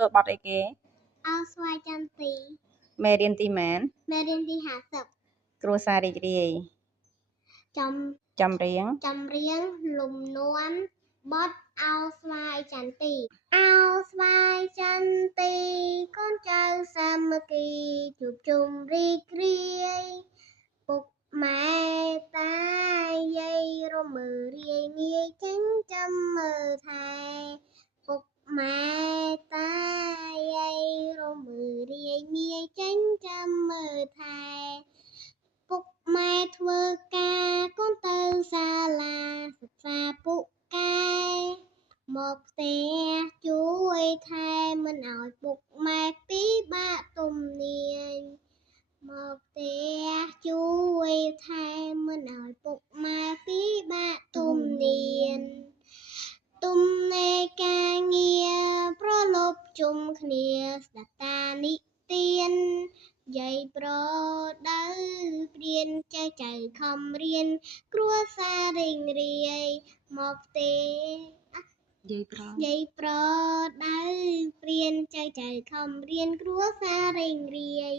សូត្របទអីគេ អោស្វាយចន្ទទី មេរៀនទីម៉ាន មេរៀនទី50 គ្រួសាររីករាយ ចម្រៀង លំនាំបទអោស្វាយចន្ទទីអោស្វាយចន្ទទីកូនចៅសាមគ្គីជួបជុំរីករាយពុកម៉ែតាយាយរំមើលរាយងាយចិញ្ចឹមមើលថែពុកម៉ែតាយាយរំមើលរាយងាយចិញ្ចឹមមើលថែពុកម៉ែធ្វើការកូនទៅសាលាសិក្សាពុកកែមកផ្ទះជួយថែមិនឲ្យពុកម៉ែពិបាកទំនាញមកផ្ទះជួយថែមិនឲ្យពុកម៉ែពិបាកទំនាញទំនេរការងារប្រឡប់ជុំគ្នាស្ដាប់តានិទានយាយប្រដៅព្រានចៅខំរៀនគ្រួសាររីងរាយមកផ្ទះយាយប្រដៅព្រានចៅខំរៀនគ្រួសាររីងរាយ